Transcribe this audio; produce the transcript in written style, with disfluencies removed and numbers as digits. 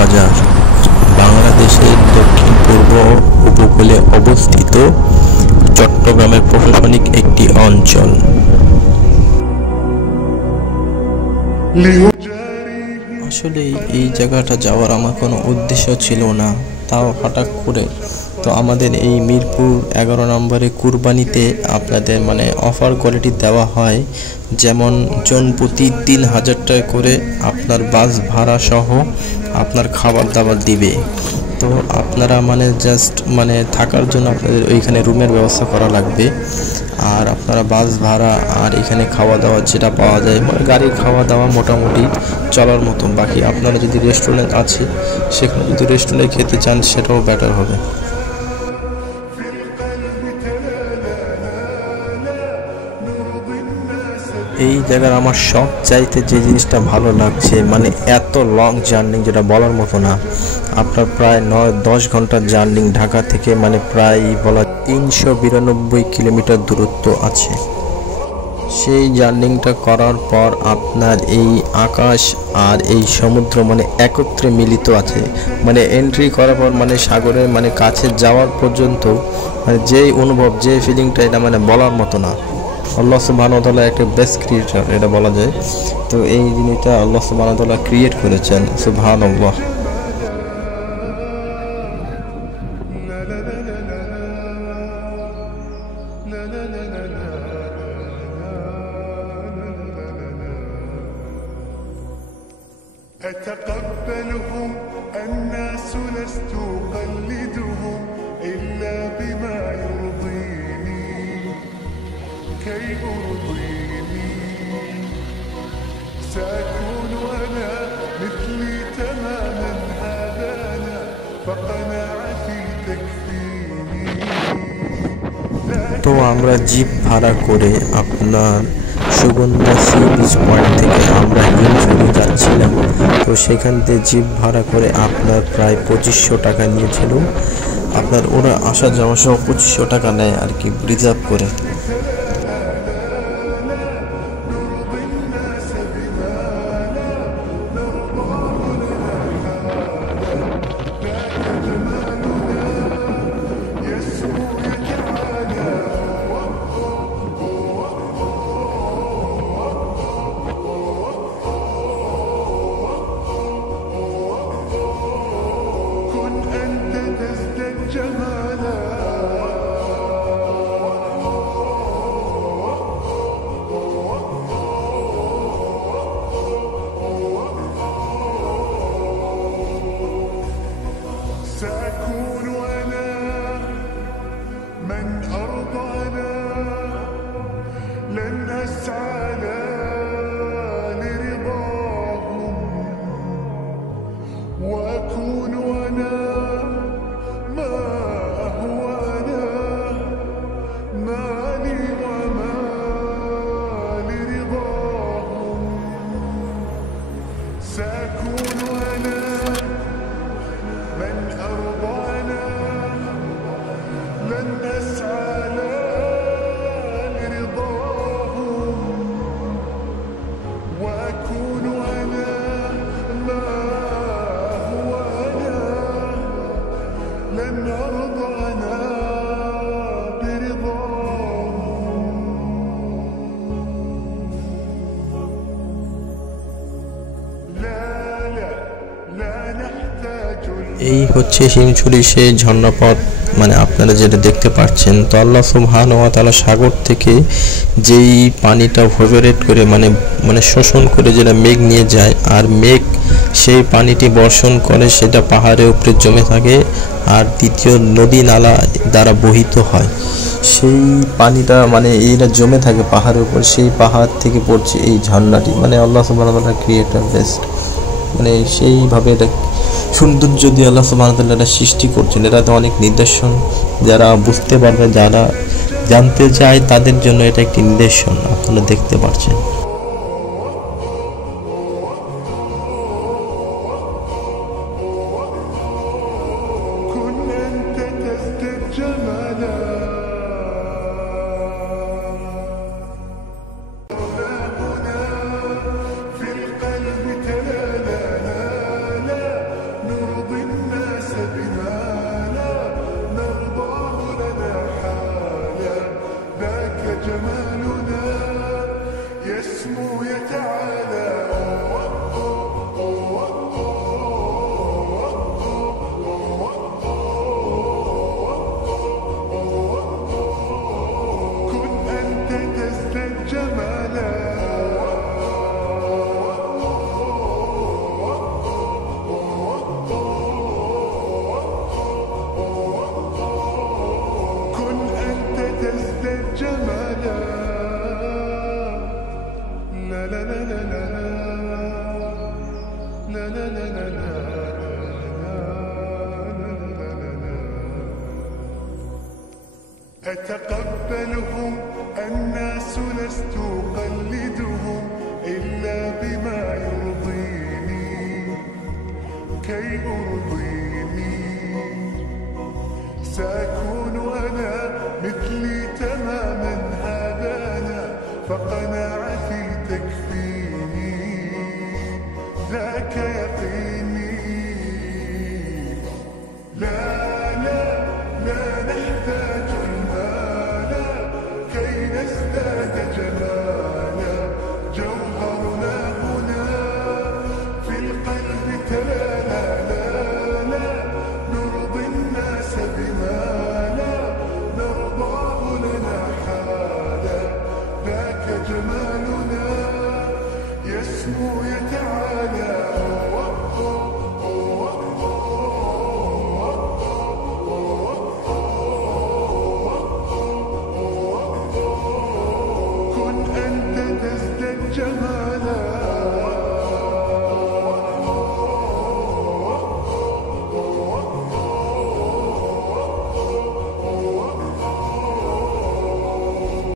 কক্সবাজার বাংলাদেশের দক্ষিণ পূর্ব উপকূলে অবস্থিত চট্টগ্রামের প্রশাসনিক একটি অঞ্চল। আসলে এই জায়গাটা যাওয়ার আমার কোনো উদ্দেশ্য ছিল না, তাও হঠাৎ করে তো আমাদের এই মিরপুর 11 নম্বরে কুরবানিতে আপনাদের অফার কোয়ালিটি দেওয়া হয়, যেমন জন প্রতি 3000 টাকা করে আপনার বাস ভাড়া সহ আপনার খাবার দাবার দিবে। তো আপনারা জাস্ট থাকার জন্য আপনাদের ওইখানে রুমের ব্যবস্থা করা লাগবে, আর আপনারা বাস ভাড়া আর এখানে খাওয়া দাওয়া যেটা পাওয়া যায় গাড়ির খাওয়া দাওয়া মোটামুটি চলার মতো। বাকি আপনারা যদি রেস্টুরেন্ট আছে সেখানে যদি রেস্টুরেন্টে খেতে চান সেটাও বেটার হবে। এই জায়গার আমার সব চাইতে যে জিনিসটা ভালো লাগছে এত লং জার্নি যেটা বলার মতো না। আপনার প্রায় 9-10 ঘন্টার জার্নি ঢাকা থেকে, প্রায় বলা 392 কিলোমিটার দূরত্ব আছে। সেই জার্নিটা করার পর আপনার এই আকাশ আর এই সমুদ্র একত্রে মিলিত আছে। এন্ট্রি করার পর সাগরের কাছে যাওয়ার পর্যন্ত যে অনুভব, যে ফিলিংটা, এটা বলার মতো না। আল্লাহ সুবহানাহু ওয়া তাআলা একটা বেস্ট ক্রিয়েটর এটা বলা যায়। তো এই জিনিসটা আল্লাহ সুবহানাহু ওয়া তাআলা ক্রিয়েট করেছেন, সুবহানাল্লাহ। أتقبلهم الناس لست أقلدهم إلا بما يرضيني كي أرضيني سأكون أنا مثلي تماما هذا أنا فقناعتي تكفيني। তো আমরা জিপ ভাড়া করে আপনার সুগন্ধা সি বিচ পয়েন্ট থেকে আমরা হিমছড়ি যাচ্ছিলাম। তো সেখান থেকে জিপ ভাড়া করে আপনার প্রায় 2500 টাকা নিয়েছিল। আপনার ওরা আসা যাওয়া সহ 2500 টাকা নেয় আর কি, রিজার্ভ করে। سأكون أنا من أرضانا لن أسعى لرضاهم وأكون أنا ما هو أنا ما لي وما لرضاهم سأكون أنا من أرضانا لن نسعى لرضاهم وأكون أنا ما هو أنا لن أرضانا برضاهم لا لا لا نحتاج এই হচ্ছে হিমছড়ি সেই ঝর্ণাপথ, আপনারা যেটা দেখতে পাচ্ছেন। তো আল্লাহ সুবহানাহু ওয়া তাআলা সাগর থেকে যেই পানিটা ভাইব্রেট করে শোষণ করে যেটা মেঘ নিয়ে যায়, আর মেঘ সেই পানিটি বর্ষণ করে সেটা পাহাড়ের উপরে জমে থাকে, আর দ্বিতীয় নদী নালা দ্বারা বহিত হয়। সেই পানিটা এইটা জমে থাকে পাহাড়ের উপর, সেই পাহাড় থেকে পড়ছে এই ঝর্ণাটি। আল্লাহ সুবহানাহু ওয়া তাআলা ক্রিয়েটর বেস্ট, সেইভাবে এটা সৌন্দর্য দিয়ে আল্লাহ সুবহানাহু ওয়া তাআলা সৃষ্টি করছেন। এটাতে অনেক নিদর্শন, যারা বুঝতে পারবে, যারা জানতে চায় তাদের জন্য এটা একটি নিদর্শন আপনারা দেখতে পাচ্ছেন। كن أنت تزدد جمالا في القلب تلالا أتقبلهم الناس لست أقلدهم إلا بما يرضيني كي أرضيني سأكون أنا مثلي تماما هدانا فقناعتي تكفيني ذاك يقيني لا لا لا نحتاج المال كي نزداد جمالا جوهرنا هنا في القلب تلاقي